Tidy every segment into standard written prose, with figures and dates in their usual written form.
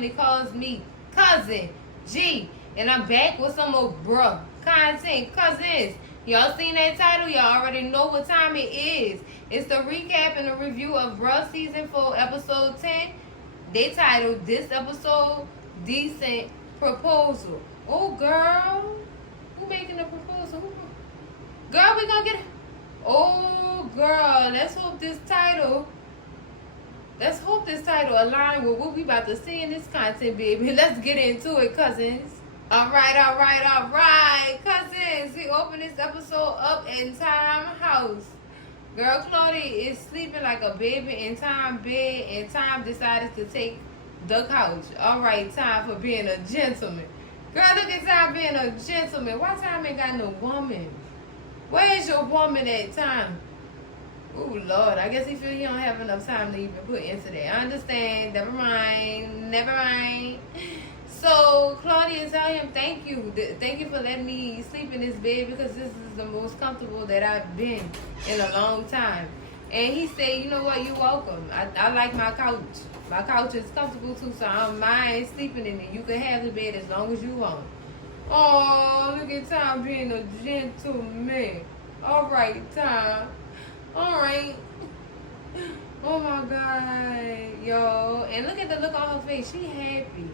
family calls me Cousin G. And I'm back with some more bruh content. Cousins, y'all seen that title? Y'all already know what time it is. It's the recap and the review of Bruh Season 4, Episode 10. They titled this episode Decent Proposal. Oh, girl. Who making a proposal? Girl, we gonna get... Oh, girl. Let's hope this title align with what we about to see in this content, baby. Let's get into it, cousins. All right, cousins. We open this episode up in Time house. Girl, Claudia is sleeping like a baby in Time bed, and Time decided to take the couch. All right, Time for being a gentleman. Girl, look at Time being a gentleman. Why Time ain't got no woman? Where is your woman at, Time? Oh, Lord. I guess he feel he don't have enough time to even put into that. I understand. Never mind. So, Claudia tell him, thank you. Thank you for letting me sleep in this bed because this is the most comfortable that I've been in a long time. And he said, you know what? You're welcome. I like my couch. My couch is comfortable too, so I don't mind sleeping in it. You can have the bed as long as you want. Oh, look at Tom being a gentleman. All right, Tom. All right. Oh, my God. Yo. And look at the look on her face. She happy.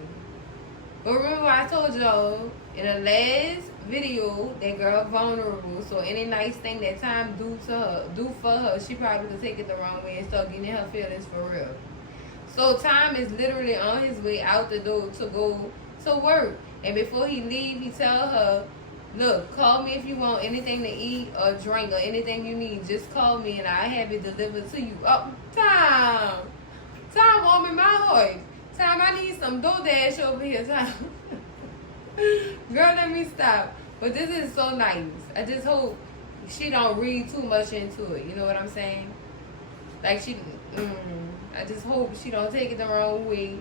But remember what I told y'all in the last video, that girl vulnerable. So any nice thing that Time do for her, she probably could take it the wrong way and start getting her feelings for real. So Time is literally on his way out the door to go to work. And before he leave, he tell her, look, call me if you want anything to eat or drink or anything you need. Just call me and I'll have it delivered to you. Oh, Time warming my heart. Time, I need some DoorDash over here, Time. Girl, let me stop. But this is so nice. I just hope she don't read too much into it. You know what I'm saying? Like I just hope she don't take it the wrong way.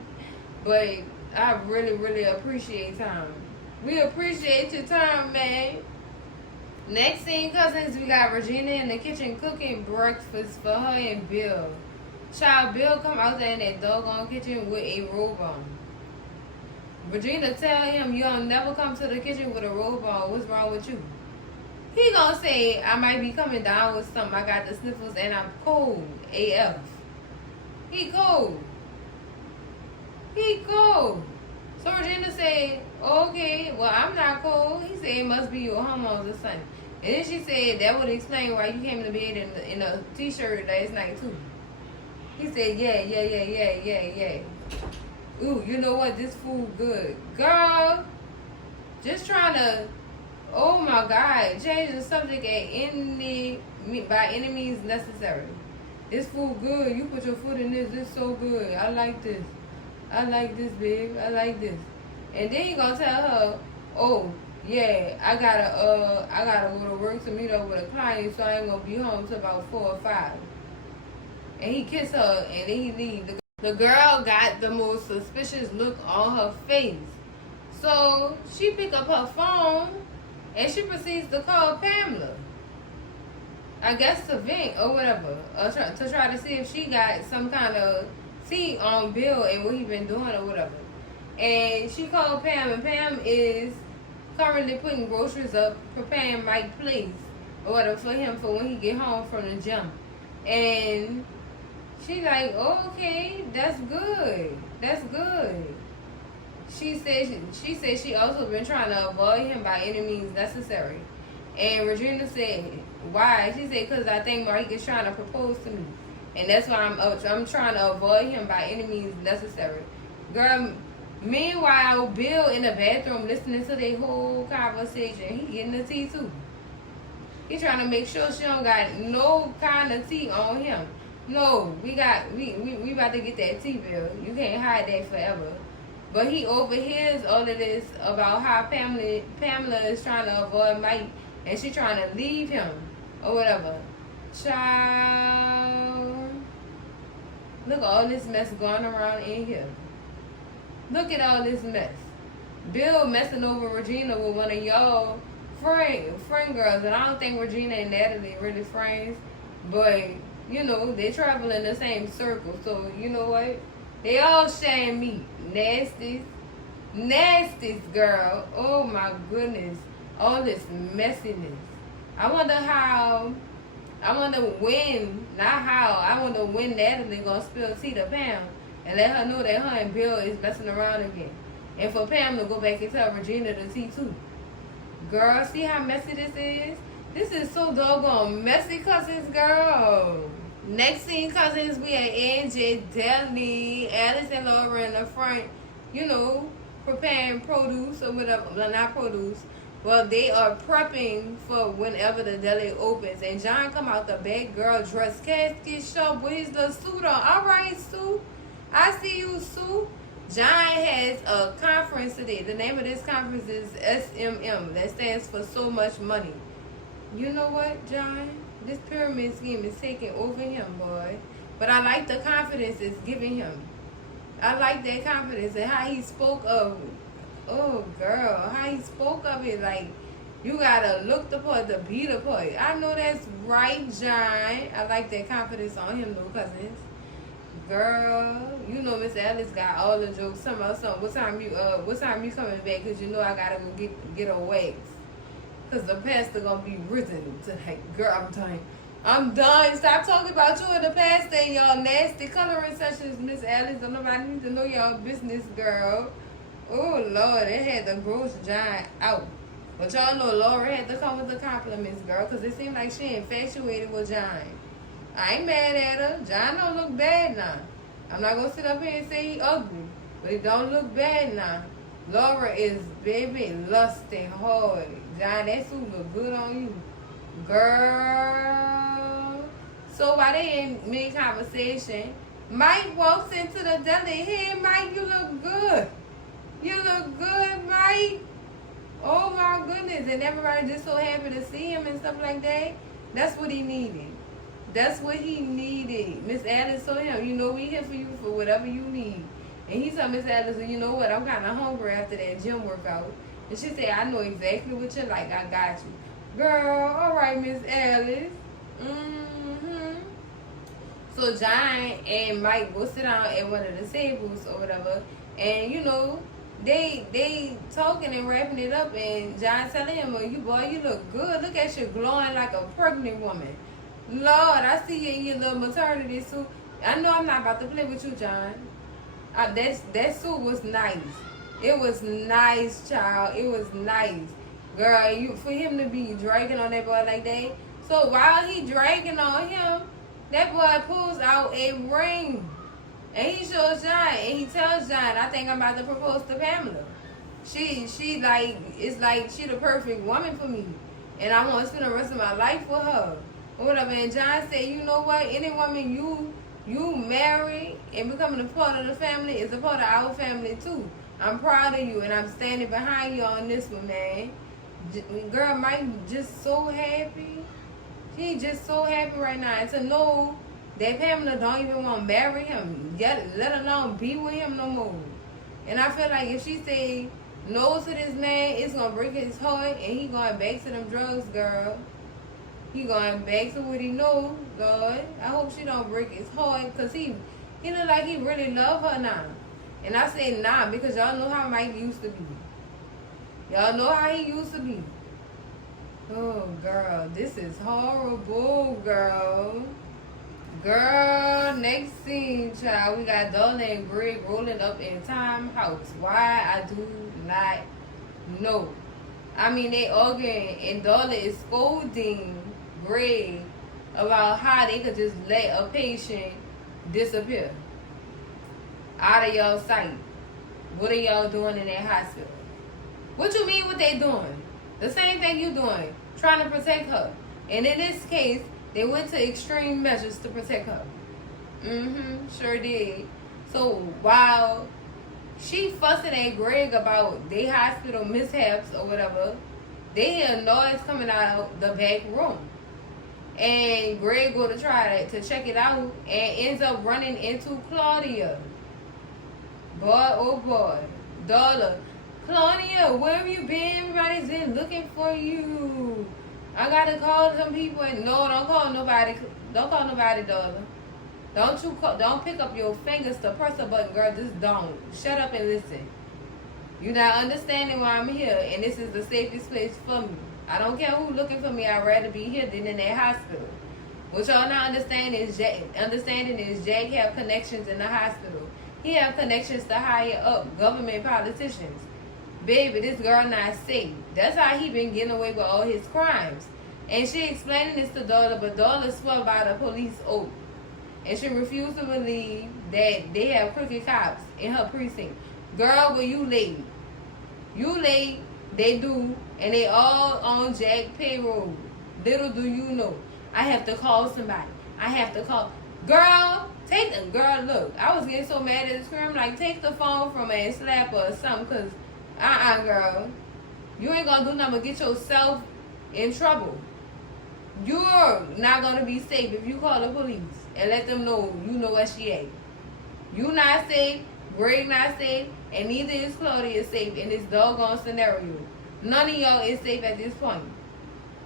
But I really appreciate Time. We appreciate your time, man. Next scene, cousins, we got Regina in the kitchen cooking breakfast for her and Bill. Child, Bill come out there in that doggone kitchen with a robe on. Regina tell him, you don't never come to the kitchen with a robe on. What's wrong with you? He gonna say, I might be coming down with something. I got the sniffles and I'm cold. AF. He cold. So Regina said, okay, well, I'm not cold. He said, it must be your hormones or something. And then she said, that would explain why you came to bed in a t-shirt last night, too. He said, yeah. Ooh, you know what? This food good. Girl, just trying to, oh, my God, change the subject by any means necessary. This food good. You put your foot in this. This so good. I like this. Babe. I like this. And then he gonna tell her, oh, yeah, I gotta go to work to meet up with a client, so I ain't gonna be home till about 4 or 5. And he kiss her, and then he leave. The girl got the most suspicious look on her face. So she pick up her phone, and she proceeds to call Pamela. I guess to vent or whatever, or to try to see if she got some kind of tea on Bill and what he been doing or whatever. And she called Pam, and Pam is currently putting groceries up, preparing Mike's place or whatever for him for when he get home from the gym. And she like, oh, okay, that's good. She said she also been trying to avoid him by any means necessary. And Regina said, why? She said, because I think Mike is trying to propose to me. And that's why I'm trying to avoid him by any means necessary. Girl, meanwhile, Bill in the bathroom listening to their whole conversation. He getting the tea too. He trying to make sure she don't got no kind of tea on him. No, we about to get that tea, Bill. You can't hide that forever. But he overhears all of this about how Pamela is trying to avoid Mike and she trying to leave him or whatever. Child. Look at all this mess going around in here. Look at all this mess. Bill messing over Regina with one of y'all friend girls. And I don't think Regina and Natalie really friends. But, you know, they travel in the same circle. So, you know what? They all sharing meat. Nastiest girl. Oh my goodness. All this messiness. I wonder when, not how, I wonder when Natalie gonna spill tea to Pam and let her know that her and Bill is messing around again. And for Pam to go back and tell Regina the tea too. Girl, see how messy this is? This is so doggone messy, cousins, girl. Next scene, cousins, we at Angie, Deli, Alice and Laura in the front, preparing produce or whatever. Well, not produce. Well, they are prepping for whenever the deli opens. And John come out the big girl dress casket shop with his little suit on. All right, Sue. I see you, Sue. John has a conference today. The name of this conference is SMM. That stands for so much money. You know what, John? This pyramid scheme is taking over him, boy. But I like the confidence it's giving him. I like that confidence and how he spoke of, oh, girl, how he spoke of it. Like, you got to look the part, to be the part. I know that's right, John. I like that confidence on him, though, cousins. Girl, Miss Alice got all the jokes. Some what time you coming back? Because I got to go get a wax. Because the pastor going to be risen tonight. Girl, I'm done. Stop talking about you and the pastor and y'all nasty coloring sessions, Miss Alice. Don't nobody need to know y'all business, girl. Oh, Lord, it had to gross John out. But y'all know Laura had to come with the compliments, girl, because it seemed like she infatuated with John. I ain't mad at her. John don't look bad now. I'm not going to sit up here and say he ugly, but he don't look bad now. Laura is, baby, lusting hard. John, that suit look good on you. Girl. So while they in mid-conversation, Mike walks into the deli. Hey, Mike, you look good. You look good, Mike. Oh, my goodness. And everybody just so happy to see him and stuff like that. That's what he needed. That's what he needed. Miss Alice told him, we here for you for whatever you need. And he told Miss Alice, you know what, I'm kind of hungry after that gym workout. And she said, I know exactly what you like. I got you. Girl, all right, Miss Alice. So John and Mike go sit down at one of the tables or whatever. And, they talking and wrapping it up. And John telling him, you look good. Look at you glowing like a pregnant woman. Lord, I see you in your little maternity suit. I know I'm not about to play with you, John. That suit was nice. It was nice, child. It was nice. Girl, for him to be dragging on that boy like that. So while he dragging on him, that boy pulls out a ring. And he shows John. And he tells John, I think I'm about to propose to Pamela. She like, it's like she the perfect woman for me. And I want to spend the rest of my life with her. Or whatever. And John said, you know what? Any woman you marry and becoming a part of the family is a part of our family too. I'm proud of you and I'm standing behind you on this one, man. Girl, Mike just so happy. She just so happy right now. And to know that Pamela don't even want to marry him, let alone be with him no more. And I feel like if she say no to this man, it's going to break his heart and he going back to them drugs, girl. He going back to what he knows, Lord. I hope she don't break his heart because he look like he really love her now. And I say nah because y'all know how Mike used to be. Y'all know how he used to be. Oh, girl, this is horrible, girl. Girl, next scene, child. We got Darla and Greg rolling up in Time House. Why? I do not know. I mean, they arguing and Darla is scolding Greg about how they could just let a patient disappear out of y'all sight. What are y'all doing in that hospital? What you mean what they doing? The same thing you doing, trying to protect her. And in this case, they went to extreme measures to protect her. Sure did. So while she fussing at Greg about their hospital mishaps or whatever, they hear noise coming out of the back room. And Greg go to try to check it out and ends up running into Claudia. Boy, oh boy. Darla, Claudia, where have you been? Everybody's in looking for you. I gotta call some people and no, don't call nobody. Don't call nobody, Darla. Don't pick up your fingers to press a button, girl. Just don't. Shut up and listen. You're not understanding why I'm here, and this is the safest place for me. I don't care who looking for me. I'd rather be here than in that hospital. What y'all not understanding is Jack have connections in the hospital. He have connections to higher up government politicians. Baby, this girl not safe. That's how he been getting away with all his crimes. And she explaining this to Dollar, but Dollar swore by the police oath. And she refused to believe that they have crooked cops in her precinct. Girl, well, you late. You late, they do, and they all on Jack payroll. Little do you know. I have to call somebody. I have to call. Girl, look, I was getting so mad at the screen. Like, take the phone from her and slap her or something, because, girl. You ain't gonna do nothing but get yourself in trouble. You're not gonna be safe if you call the police and let them know you know where she at. You not safe, Greg not safe, and neither is Claudia safe in this doggone scenario. None of y'all is safe at this point.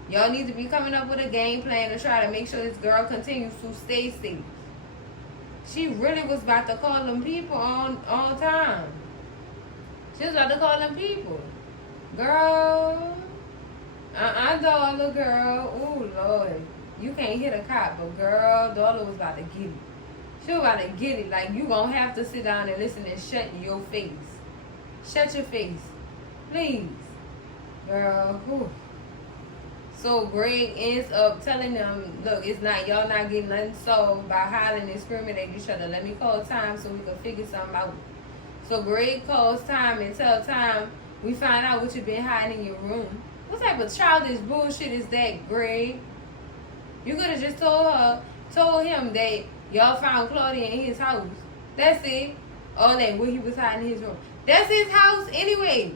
Y'all need to be coming up with a game plan to try to make sure this girl continues to stay safe. She really was about to call them people on time. She was about to call them people. Girl. Dollar, girl. Oh, Lord. You can't hit a cop, but girl, Dollar was about to get it. She was about to get it. Like, you gonna have to sit down and listen and shut your face. Shut your face. Please. Girl, whew. So Greg ends up telling them, look, it's not, y'all not getting nothing solved by hollering and screaming at each other. Let me call Time so we can figure something out. So Greg calls Time and tells Time, we find out what you've been hiding in your room. What type of childish bullshit is that, Greg? You could have just told him that y'all found Claudia in his house. That's it. All that, what he was hiding in his room. That's his house anyway.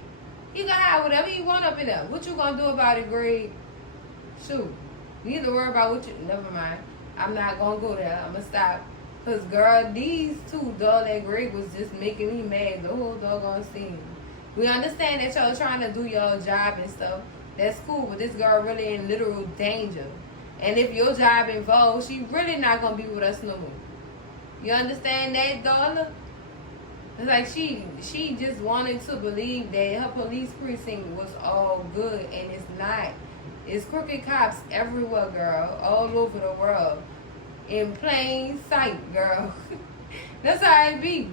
He can hide whatever he want up in there. What you gonna do about it, Greg? Shoot. You need to worry about what you... Never mind. I'm not gonna go there. I'm gonna stop. Because, girl, these two, Doll and Greg, was just making me mad the whole doggone scene. We understand that y'all trying to do y'all job and stuff. That's cool, but this girl really in literal danger. And if your job involved, she really not going to be with us no more. You understand that, Dollar? It's like she just wanted to believe that her police precinct was all good, and it's not. It's crooked cops everywhere, girl, all over the world. In plain sight, girl. That's how it be.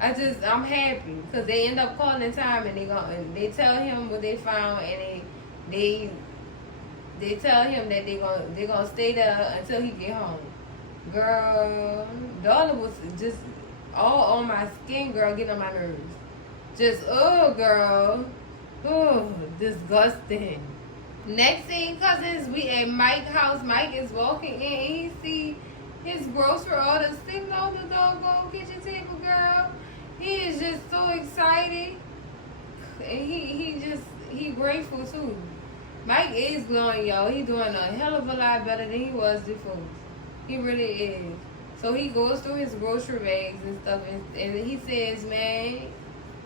I'm happy because they end up calling Time and they tell him what they found, and they tell him that they gonna stay there until he get home. Girl, Dollar was just all on my skin, girl, getting on my nerves. Just girl, disgusting. Next thing, cousins, we at Mike's house. Mike is walking in. He see his grocery order sitting on the doggone kitchen table, girl. He is just so excited, and he grateful too. Mike is glowing, y'all. He doing a hell of a lot better than he was before. He really is. So he goes through his grocery bags and stuff, and he says, man,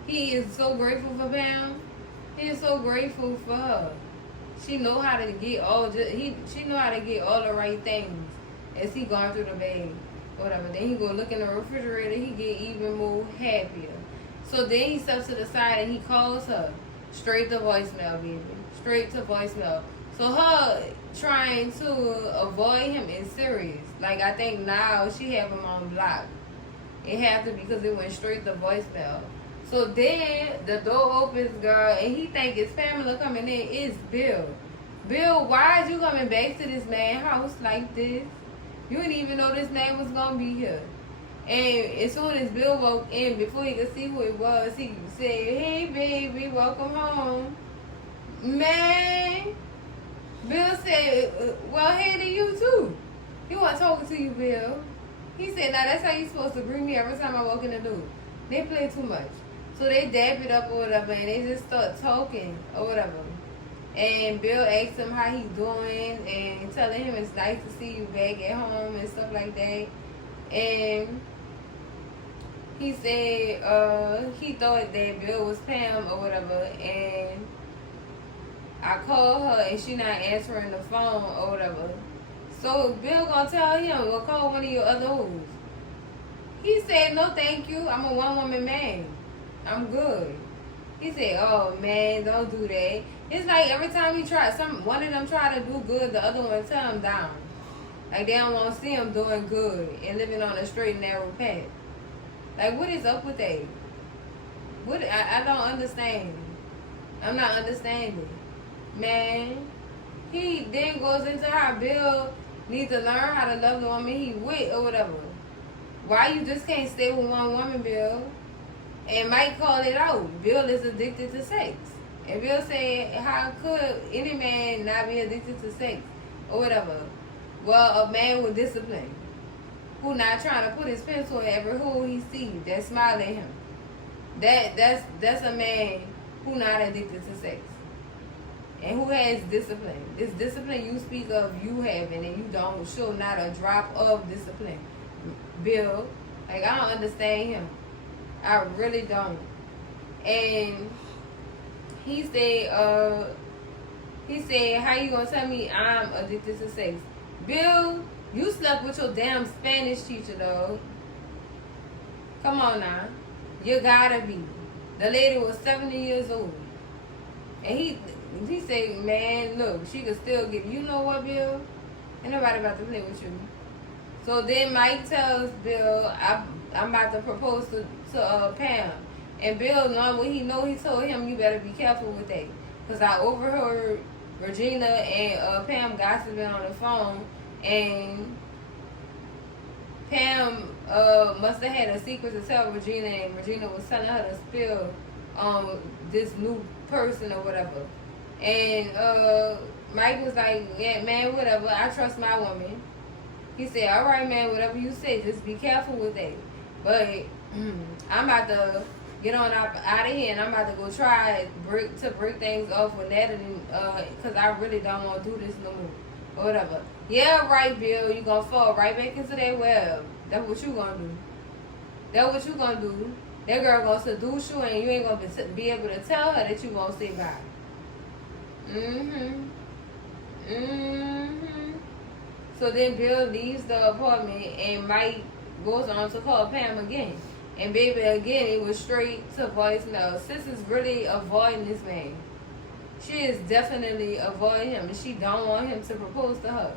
he is so grateful for Pam. He is so grateful for her. She know how to get she know how to get all the right things as he going through the bag, whatever. Then he go look in the refrigerator. He get even more happier. So then he steps to the side and he calls her straight to voicemail, baby. Straight to voicemail. So her trying to avoid him is serious. Like, I think now she have him on block. It had to be because it went straight to voicemail. So then the door opens, girl, and he think it's Pamela coming in. It's Bill. Bill, why is you coming back to this man's house like this? You didn't even know this man was gonna be here. And as soon as Bill walked in, before he could see who it was, he said, hey, baby, welcome home. Man, Bill said, well, hey to you, too. He wasn't talking to you, Bill. He said, now that's how you supposed to greet me every time I walk in the door. They play too much. So they dap it up or whatever, and they just start talking or whatever. And Bill asked him how he's doing and telling him it's nice to see you back at home and stuff like that. And he said he thought that Bill was Pam or whatever, and I called her and she not answering the phone or whatever. So Bill gonna tell him, well, call one of your other hoes. He said, no, thank you. I'm a one-woman man. I'm good. He said, oh, man, don't do that. It's like every time he try, one of them try to do good, the other one tell him down. Like they don't want to see him doing good and living on a straight and narrow path. Like, what is up with that? I don't understand. I'm not understanding. Man, he then goes into how Bill needs to learn how to love the woman he with or whatever. Why you just can't stay with one woman, Bill? And Mike called it out. Bill is addicted to sex. And Bill said, how could any man not be addicted to sex or whatever? Well, a man with discipline who not trying to put his pencil in every hole he sees that smile at him. That's a man who not addicted to sex. And who has discipline. This discipline you speak of, you having, and you don't show not a drop of discipline. Bill, like, I don't understand him. I really don't. And he said, how you gonna tell me I'm addicted to sex? Bill, you slept with your damn Spanish teacher, though. Come on now. You gotta be. The lady was 70 years old. And he said, man, look, she could still get, you know what, Bill? Ain't nobody about to play with you. So then Mike tells Bill, I'm about to propose to Pam. And Bill, knowing what he know, he told him, you better be careful with that. Because I overheard Regina and Pam gossiping on the phone. And Pam must have had a secret to tell Regina. And Regina was telling her to spill this new person or whatever. And Mike was like, yeah, man, whatever. I trust my woman. He said, all right, man, whatever you say, just be careful with that. But I'm about to get on out of here, and I'm about to go try to break things off with Natalie, because I really don't want to do this no more. Or whatever. Yeah, right, Bill. You're going to fall right back into that web. That's what you going to do. That's what you going to do. That girl going to seduce you, and you ain't going to be able to tell her that you going to say bye. So then Bill leaves the apartment, and Mike goes on to call Pam again. And baby, again, it was straight to voicemail. Sis is really avoiding this man. She is definitely avoiding him, and she don't want him to propose to her.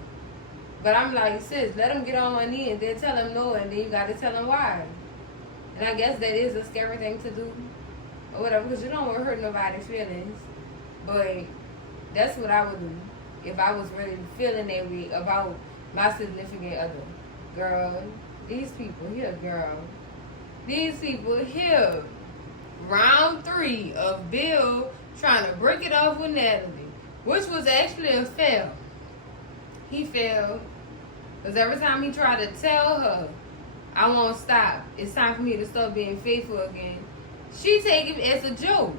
But I'm like, sis, let him get on one knee and then tell him no, and then you got to tell him why. And I guess that is a scary thing to do, or whatever, because you don't want to hurt nobody's feelings. But that's what I would do if I was really feeling that way about my significant other. Girl, these people here, girl. These people here. Round 3 of Bill trying to break it off with Natalie, which was actually a fail. He failed because every time he tried to tell her, I won't stop, it's time for me to start being faithful again, she take it as a joke.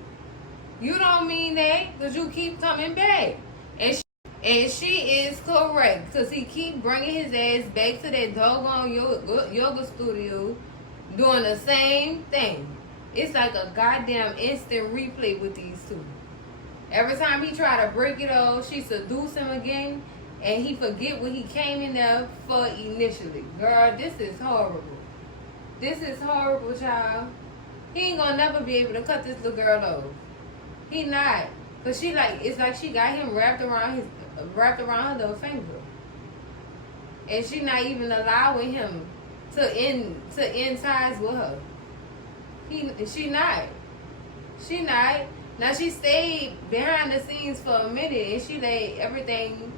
You don't mean that because you keep coming back. And she is correct because he keep bringing his ass back to that doggone yoga studio doing the same thing. It's like a goddamn instant replay with these two. Every time he try to break it off, she seduce him again, and he forget what he came in there for initially. Girl, this is horrible. This is horrible, child. He ain't gonna never be able to cut this little girl off. He not. Cause she like, it's like she got him wrapped around her little finger. And she not even allowing him to end ties with her. She not. Now she stayed behind the scenes for a minute and she let everything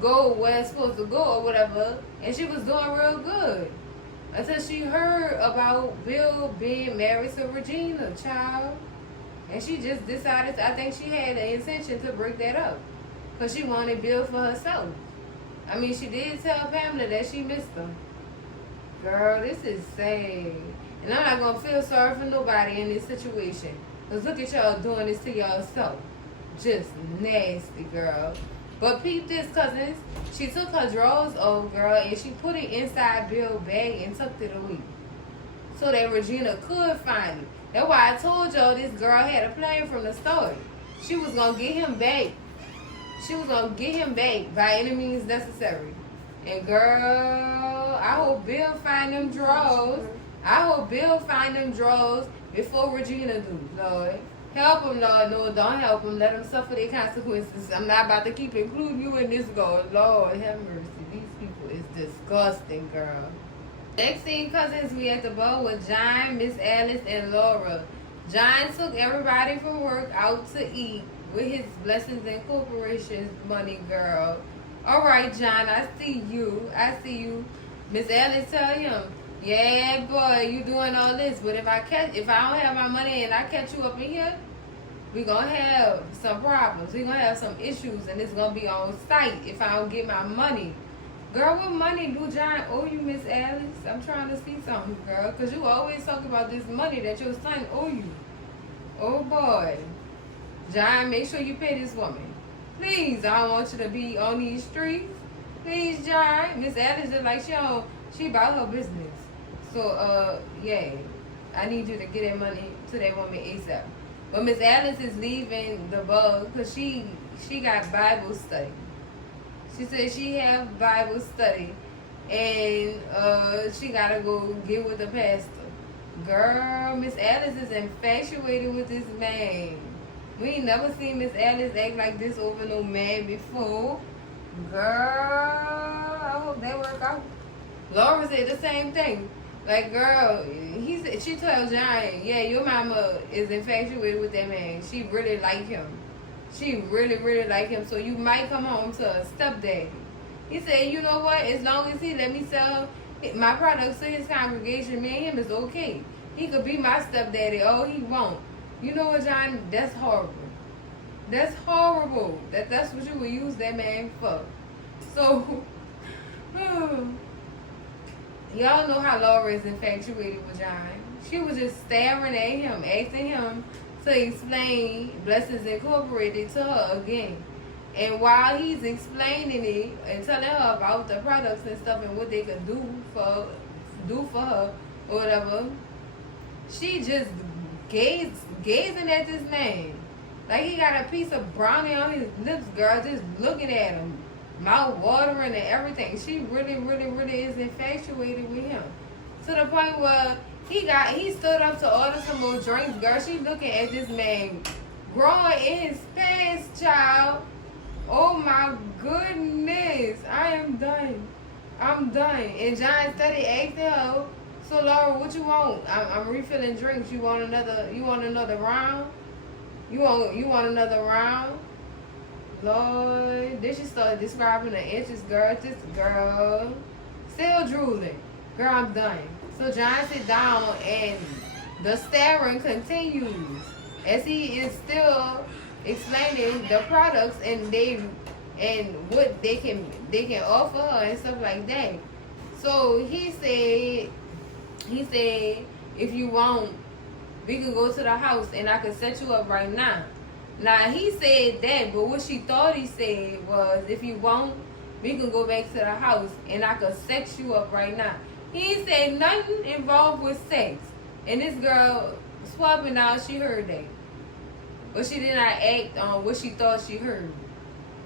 go where it's supposed to go or whatever, and she was doing real good. Until she heard about Bill being married to Regina, child. And she just decided, I think she had the intention to break that up. Because she wanted Bill for herself. I mean, she did tell Pamela that she missed him. Girl, this is sad. And I'm not going to feel sorry for nobody in this situation. Because look at y'all doing this to yourself. Just nasty, girl. But peep this, cousins. She took her drawers off, girl, and she put it inside Bill's bag and tucked it away. So that Regina could find it. That's why I told y'all this girl had a plan from the start. She was going to get him back. She was going to get him back by any means necessary. And girl, I hope Bill find them drawers. I hope Bill find them drugs before Regina do, Lord. Help them, Lord. No, don't help them. Let them suffer their consequences. I'm not about to keep including you in this, God. Lord, have mercy. These people is disgusting, girl. Next thing, cousins, we at the bar with John, Miss Alice, and Laura. John took everybody from work out to eat with his Blessings and Corporations money, girl. All right, John, I see you. I see you. Miss Alice tell him, yeah, boy, you doing all this, but if I don't have my money and I catch you up in here, we gonna have some problems. We gonna have some issues, and it's gonna be on site if I don't get my money. Girl, what money do John owe you, Miss Alice? I'm trying to see something, girl, because you always talk about this money that your son owe you. Oh, boy. John, make sure you pay this woman. Please, I don't want you to be on these streets. Please, John. Miss Alice is like, she about her business. So, yeah, I need you to get that money to that woman ASAP. But Miss Alice is leaving the bug because she got Bible study. She said she have Bible study, and she gotta go get with the pastor. Girl, Miss Alice is infatuated with this man. We ain't never seen Miss Alice act like this over no man before. Girl, I hope that work out. Laura said the same thing. Like, girl, she told John, yeah, your mama is infatuated with that man. She really like him. She really, really like him. So you might come home to a stepdaddy. He said, you know what? As long as he let me sell my products to his congregation, me and him is okay. He could be my stepdaddy. Oh, he won't. You know what, John? That's horrible. That's horrible. That's what you would use that man for. So, y'all know how Laura is infatuated with John. She was just staring at him, asking him to explain Blessings Incorporated to her again. And while he's explaining it and telling her about the products and stuff and what they could do for her or whatever, she just gazing at this man. Like he got a piece of brownie on his lips, girl, just looking at him. Mouth watering and everything. She really, really, really is infatuated with him. To the point where he stood up to order some more drinks, girl. She looking at this man growing in his pants, child. Oh my goodness. I am done. I'm done. And John studied asking her, so Laura, what you want? I'm refilling drinks. You want another round? You want another round? Lord, then she started describing the inches, girl. This girl still drooling. Girl, I'm done. So John sit down and the staring continues as he is still explaining the products and what they can offer her and stuff like that. So he said, if you want, we can go to the house and I can set you up right now. Now he said that, but what she thought he said was, if you want, we can go back to the house and I can set you up right now. He ain't said nothing involved with sex. And this girl swapping out, she heard that. But she did not act on what she thought she heard.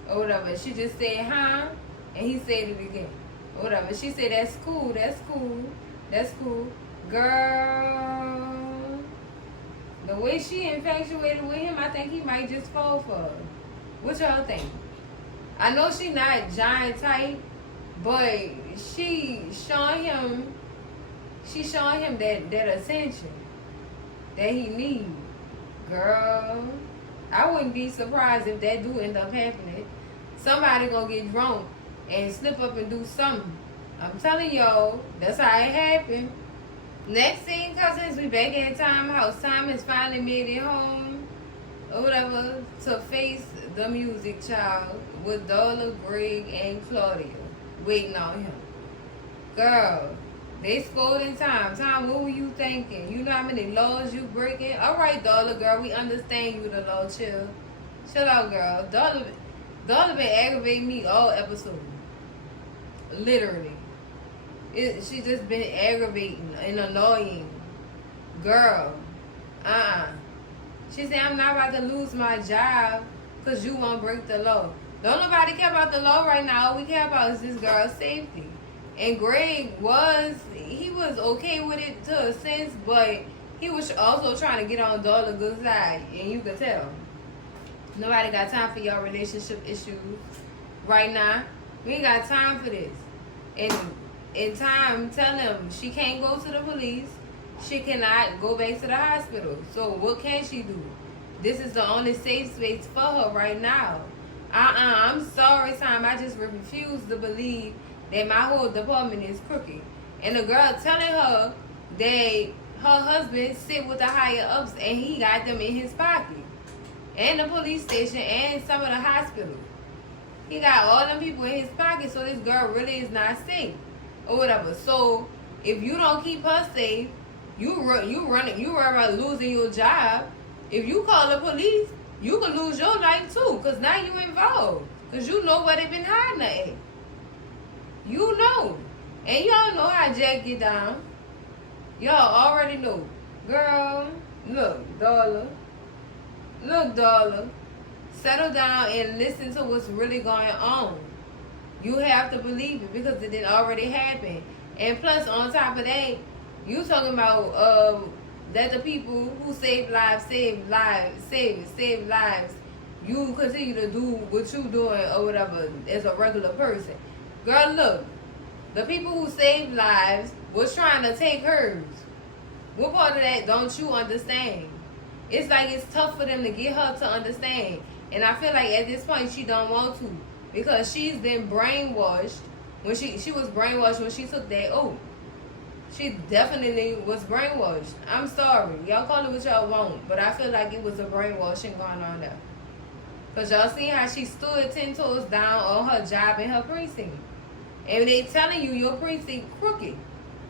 Or whatever. She just said, huh? And he said it again. Or whatever. She said, that's cool, that's cool, that's cool. Girl, the way she infatuated with him, I think he might just fall for her. What y'all think? I know she not giant type, but she showing him that attention that he needs. Girl, I wouldn't be surprised if that do end up happening. Somebody gonna get drunk and slip up and do something. I'm telling y'all, that's how it happened. Next scene, cousins, we back at Time House. Time has finally made it home, or whatever, to face the music child with Darla, Greg, and Claudia waiting on him. Girl, they scolding Time. Time, what were you thinking? You know how many laws you breaking? All right, Darla, girl, we understand you the law. Chill out, girl. Darla been aggravating me all episode. Literally. She just been aggravating and annoying. Girl. She said, I'm not about to lose my job because you won't break the law. Don't nobody care about the law right now. All we care about is this girl's safety. And Greg was okay with it to a sense, but he was also trying to get on Dollar good side, and you could tell. Nobody got time for y'all relationship issues right now. We ain't got time for this. And in time, tell him she can't go to the police. She cannot go back to the hospital. So what can she do? This is the only safe space for her right now. I'm sorry, Tom. I just refuse to believe that my whole department is crooked. And the girl telling her that her husband sit with the higher ups and he got them in his pocket. And the police station and some of the hospitals. He got all them people in his pocket, so this girl really is not safe. Or whatever. So if you don't keep her safe, you worry about losing your job. If you call the police, you can lose your life too, because now you involved. Because you know where they been hiding at. You know. And y'all know how Jack get down. Y'all already know. Girl, look, Dollar. Look, Dollar. Settle down and listen to what's really going on. You have to believe it because it did already happen. And plus, on top of that, you talking about that the people who save lives. You continue to do what you doing or whatever as a regular person. Girl, look. The people who saved lives was trying to take hers. What part of that don't you understand? It's like it's tough for them to get her to understand. And I feel like at this point she don't want to. Because she's been brainwashed. When she was brainwashed when she took that oath. She definitely was brainwashed. I'm sorry. Y'all call it what y'all want. But I feel like it was a brainwashing going on there. Because y'all see how she stood 10 toes down on her job in her precinct. And they telling you your precinct crooked.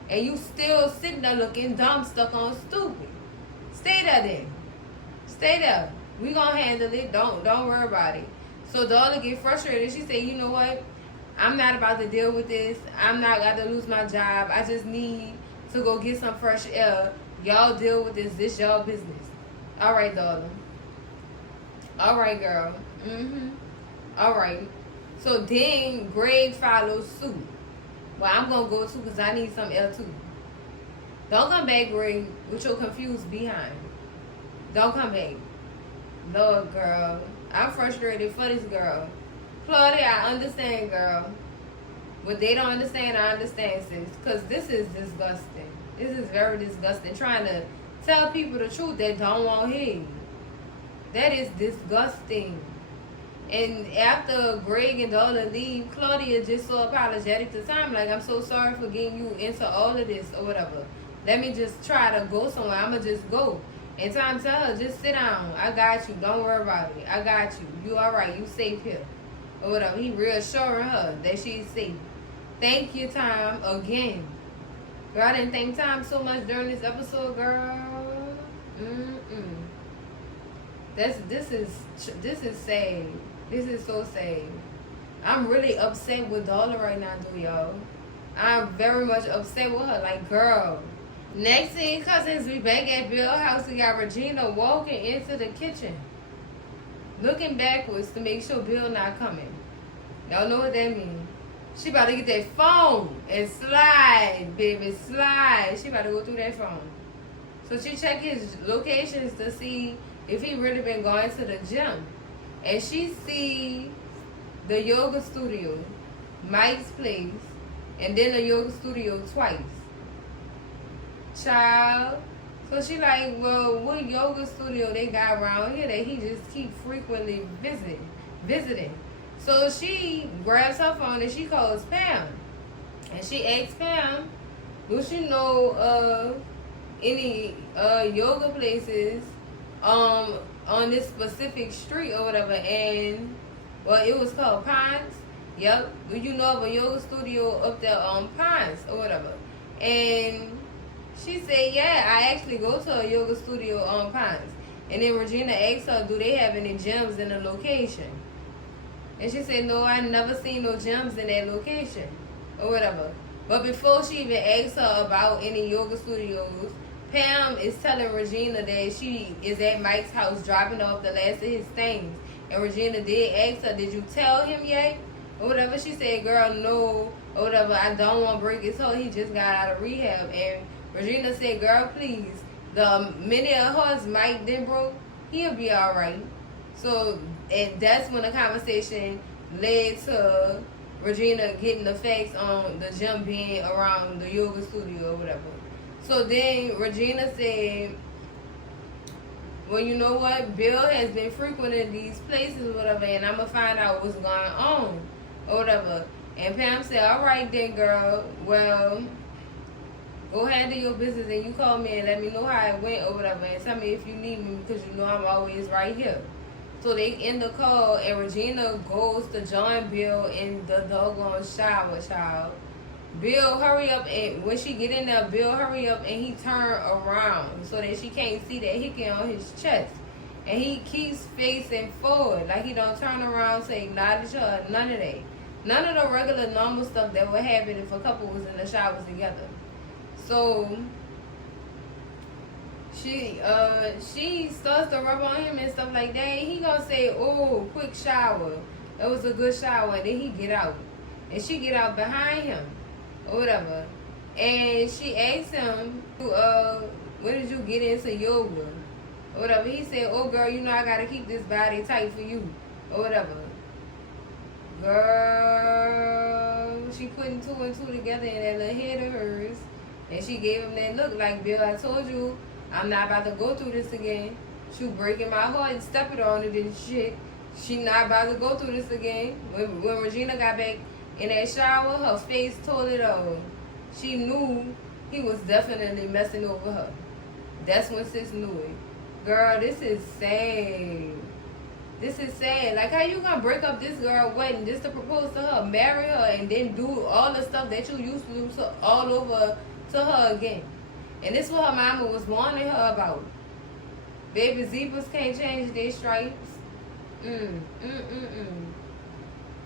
And you still sitting there looking dumb, stuck on stupid. Stay there then. Stay there. We gonna handle it. Don't worry about it. So Dollar get frustrated. She said, you know what? I'm not about to deal with this. I'm not got to lose my job. I just need to go get some fresh air. Y'all deal with this. This y'all business. All right, Dollar. All right, girl. All right. So then Greg follows suit. Well, I'm going to go too because I need some air too. Don't come back, Greg, with your confused behind. Don't come back. Lord, girl. I'm frustrated for this girl. Claudia, I understand, girl. What they don't understand, I understand, sis. Because this is disgusting. This is very disgusting. Trying to tell people the truth that don't want to hear you. That is disgusting. And after Greg and Dollar leave, Claudia just so apologetic to Tom. Like, I'm so sorry for getting you into all of this or whatever. Let me just try to go somewhere. I'm going to just go. And Tom tell her, just sit down. I got you. Don't worry about it. I got you. You all right. You safe here. Or whatever. He reassuring her that she's safe. Thank you, Tom, again. Girl, I didn't thank Tom so much during this episode, girl. This is sad. This is so sad. I'm really upset with Dollar right now, y'all. I'm very much upset with her. Like, girl. Next thing, cousins, we back at Bill's house. We got Regina walking into the kitchen, looking backwards to make sure Bill not coming. Y'all know what that means. She about to get that phone and slide, baby, slide. She about to go through that phone. So she check his locations to see if he really been going to the gym. And she see the yoga studio, Mike's place, and then the yoga studio twice. Child. So she like, well, what yoga studio they got around here that he just keep frequently visiting. So she grabs her phone and she calls Pam. And she asks Pam, do she know any yoga places on this specific street or whatever? And well, it was called Pines. Yep. Do you know of a yoga studio up there on Pines or whatever? And she said, yeah, I actually go to a yoga studio on Pines. And then Regina asked her, do they have any gyms in the location? And she said, no, I never seen no gyms in that location or whatever. But before she even asked her about any yoga studios, Pam is telling Regina that she is at Mike's house dropping off the last of his things. And Regina did ask her, did you tell him yet? or whatever. She said, girl, no, or whatever, I don't want to break his heart. He just got out of rehab. And Regina said, girl, please, the minute of hearts Mike then broke, he'll be all right. So, and that's when the conversation led to Regina getting the facts on the gym being around the yoga studio or whatever. So then Regina said, well, you know what? Bill has been frequenting these places or whatever, and I'm going to find out what's going on or whatever. And Pam said, all right then, girl. Well, go handle your business and you call me and let me know how it went or whatever. And tell me if you need me because you know I'm always right here. So they end the call and Regina goes to join Bill in the doggone shower, child. Bill, hurry up, and when she get in there, Bill, hurry up, and he turn around so that she can't see that hickey on his chest. And he keeps facing forward, like he don't turn around to acknowledge her, none of that. None of the regular normal stuff that would happen if a couple was in the showers together. So she starts to rub on him and stuff like that. And he gonna say, oh, quick shower. That was a good shower. And then he get out. And she get out behind him. Or whatever. And she asked him, when did you get into yoga? Or whatever. He said, oh girl, you know I gotta keep this body tight for you. Or whatever. Girl, she putting 2 and 2 together in that little head of hers. And she gave him that look like, Bill, I told you I'm not about to go through this again. She breaking my heart and stepping on it and shit. She not about to go through this again. When Regina got back in that shower, her face told it all. She knew he was definitely messing over her. That's when sis knew it. Girl, this is sad. This is sad. Like, how you gonna break up this girl wedding just to propose to her, marry her, and then do all the stuff that you used to do all over to her again? And this is what her mama was warning her about. Baby, zebras can't change their stripes.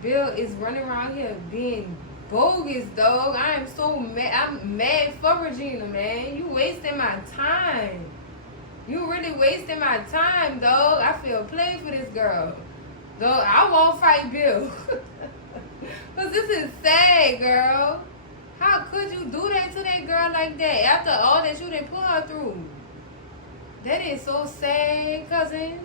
Bill is running around here being bogus, dog. I am so mad. I'm mad for Regina, man. You wasting my time. You really wasting my time, dog. I feel played for this girl. Dog, I won't fight Bill. Because this is sad, girl. How could you do that to that girl like that after all that you done put her through? That is so sad, cousins.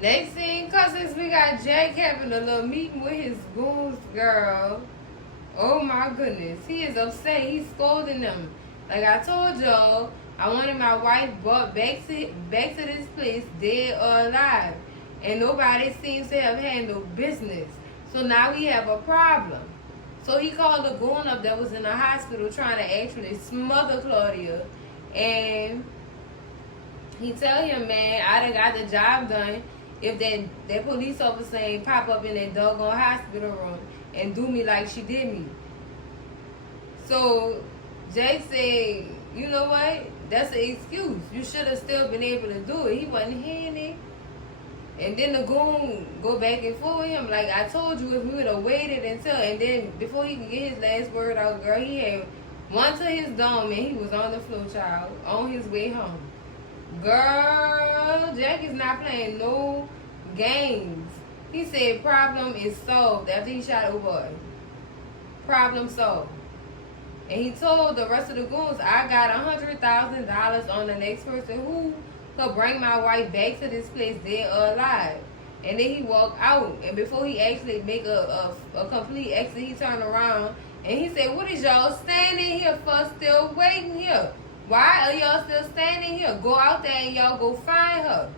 Next thing, cousins, we got Jack having a little meeting with his goons, girl. Oh my goodness. He is upset. He's scolding them. Like I told y'all, I wanted my wife brought back to this place, dead or alive. And nobody seems to have handled business. So now we have a problem. So he called the goon up that was in the hospital trying to actually smother Claudia. And he tell him, man, I done got the job done. If that police officer ain't pop up in that doggone hospital room and do me like she did me. So Jake said, you know what? That's an excuse. You should have still been able to do it. He wasn't hearing it. And then the goon go back and forth with him. Like, I told you, if we would have waited until, and then before he could get his last word out, girl, he had one to his dome and he was on the floor, child, on his way home. Girl, Jack is not playing no games. He said problem is solved after he shot a boy. Problem solved. And he told the rest of the goons, I got $100,000 on the next person who could bring my wife back to this place dead or alive. And then he walked out. And before he actually make a complete exit, he turned around and he said, what is y'all standing here for, still waiting here? Why are y'all still standing here? Go out there and y'all go find her.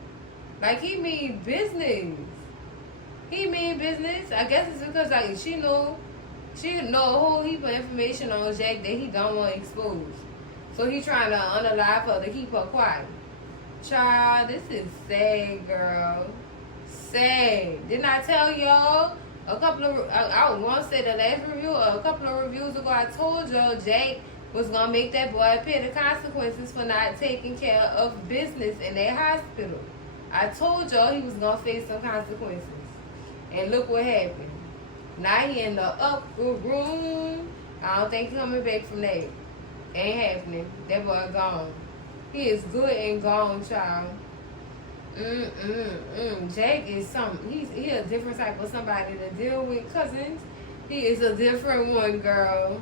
Like, he mean business. He mean business. I guess it's because like she know a whole heap of information on Jack that he don't want exposed. So he trying to unalive her to keep her quiet. Child, this is sad, girl. Sad. Didn't I tell y'all a couple of, I want to say the last review, a couple of reviews ago, I told y'all Jake was going to make that boy pay the consequences for not taking care of business in that hospital. I told y'all he was going to face some consequences. And look what happened. Now he in the upper room. I don't think he's coming back from that. Ain't happening. That boy gone. He is good and gone, child. Jake is he a different type of somebody to deal with, cousins. He is a different one, girl.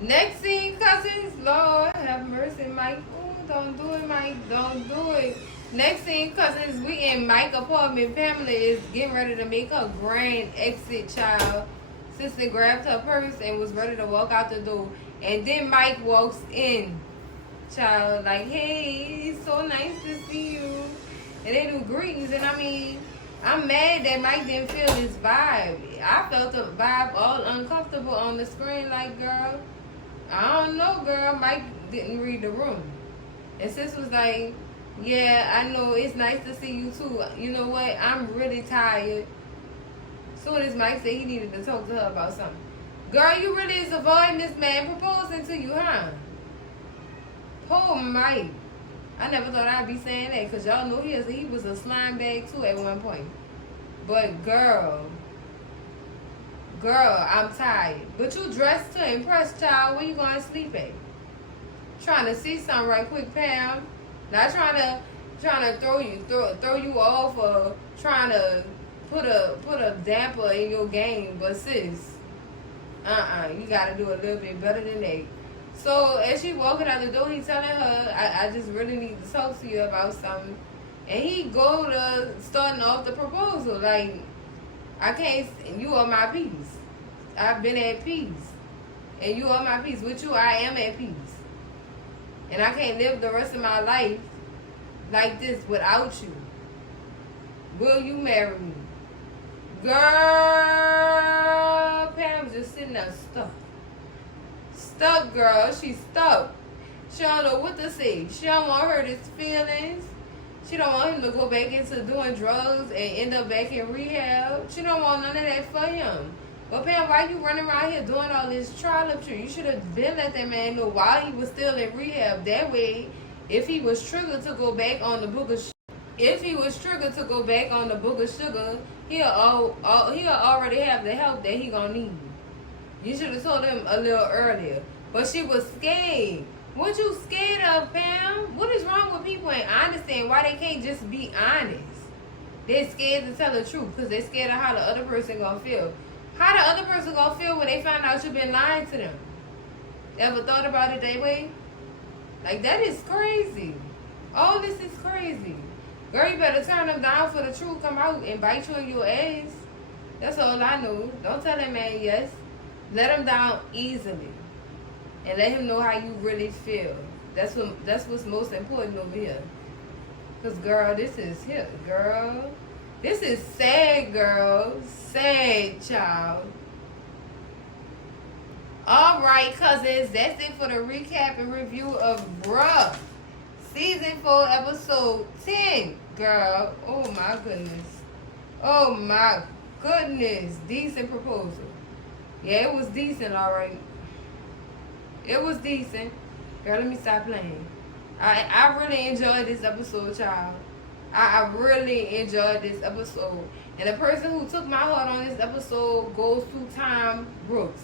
Next scene, cousins. Lord have mercy, Mike. Ooh, don't do it, Mike. Don't do it. Next scene, cousins. We in Mike's apartment. Pamela is getting ready to make her grand exit, child. Sister grabbed her purse and was ready to walk out the door. And then Mike walks in, child. Like, hey, it's so nice to see you. And they do greetings. And I mean, I'm mad that Mike didn't feel this vibe. I felt the vibe all uncomfortable on the screen. Like, girl, I don't know, girl. Mike didn't read the room. And sis was like, yeah, I know. It's nice to see you, too. You know what? I'm really tired. Soon as Mike said he needed to talk to her about something. Girl, you really is avoiding this man proposing to you, huh? Poor Mike. I never thought I'd be saying that because y'all know he was a slime bag, too, at one point. But, girl, I'm tired. But you dressed to impress, child. Where you going to sleep at? Trying to see something right quick, Pam. Not trying to throw you off or trying to put a damper in your game. But sis, you gotta do a little bit better than that. So as she walking out the door, he telling her, I just really need to talk to you about something. And he go to starting off the proposal. Like, I can't, you are my peace. I've been at peace. And you are my peace. With you, I am at peace. And I can't live the rest of my life like this without you. Will you marry me? Girl, Pam's just sitting there stuck. Stuck, girl. She's stuck. She don't know what to say. She don't want to hurt his feelings. She don't want him to go back into doing drugs and end up back in rehab. She don't want none of that for him. But Pam, why you running around here doing all this trial up? You should have been let that man know while he was still in rehab. That way, if he was triggered to go back on the book of sugar, he'll already have the help that he gonna need. You should have told him a little earlier. But she was scared. What you scared of, Pam? What is wrong with people? And I understand why they can't just be honest. They're scared to tell the truth because they're scared of how the other person gonna feel. How the other person gonna feel when they find out you've been lying to them? Ever thought about it that way? Like, that is crazy. All this is crazy. Girl, you better turn them down for the truth come out and bite you in your ass. That's all I know. Don't tell that man yes. Let him down easily. And let him know how you really feel. That's what's most important over here. Because, girl, this is here, girl. This is sad, girl. Sad, child. All right, cousins. That's it for the recap and review of Bruh. Season 4, episode 10. Girl, oh my goodness. Oh my goodness. Decent proposal. Yeah, it was decent, all right. It was decent. Girl, let me stop playing. I really enjoyed this episode, child. I really enjoyed this episode. And the person who took my heart on this episode goes to Tom Brooks.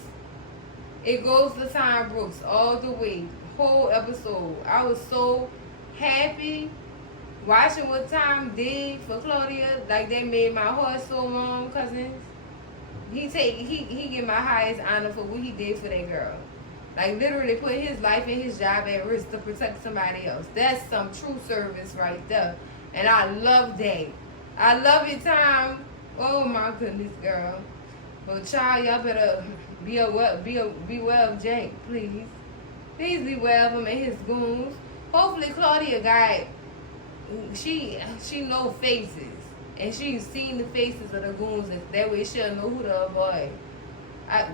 It goes to Tom Brooks all the way. Whole episode. I was so happy watching what Tom did for Claudia. Like, they made my heart so warm, cousins. He get my highest honor for what he did for that girl. Like, literally put his life and his job at risk to protect somebody else. That's some true service right there. And I love that. I love it, Tom. Oh my goodness, girl. But child, y'all better be aware of Jake, please. Please be aware of him and his goons. Hopefully Claudia got, she know faces. And she's seen the faces of the goons. And that way she'll know who to avoid.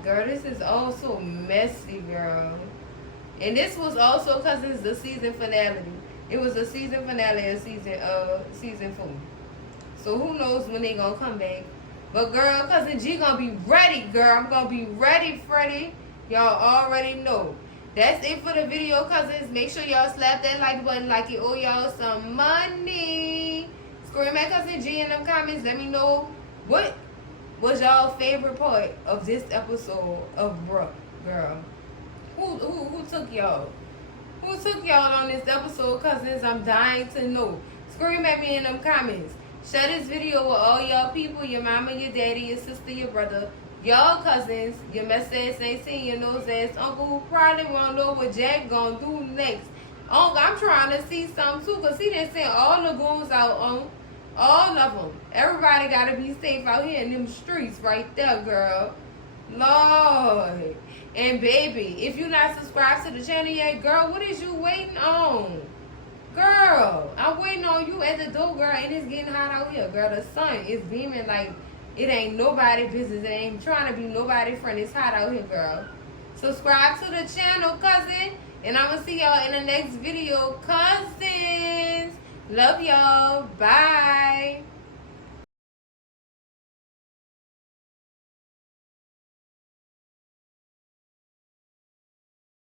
Girl, this is also messy, girl. And this was also, because it's the season finale. It was the season finale of season 4. So who knows when they gonna come back. But girl, Cousin G gonna be ready, girl. I'm gonna be ready, Freddie. Y'all already know. That's it for the video, cousins. Make sure y'all slap that like button like you owe y'all some money. Scream at Cousin G in them comments. Let me know what was y'all favorite part of this episode of Brooke, girl. Who took y'all? Who took y'all on this episode, cousins? I'm dying to know. Scream at me in them comments. Share this video with all y'all people, your mama, your daddy, your sister, your brother, y'all cousins, your mess ass ain't seen, your nose ass uncle who probably wanna know what Jack gonna do next. Uncle, I'm trying to see something too, cause he done sent all the goons out on all of them. Everybody gotta be safe out here in them streets right there, girl. Lord. And baby, if you not subscribed to the channel yet, girl, what is you waiting on? Girl, I'm waiting on you at the door, girl, and it's getting hot out here, girl. The sun is beaming like it ain't nobody business. It ain't trying to be nobody friend. It's hot out here, girl. Subscribe to the channel, cousin, and I'm gonna see y'all in the next video, cousins. Love y'all. Bye.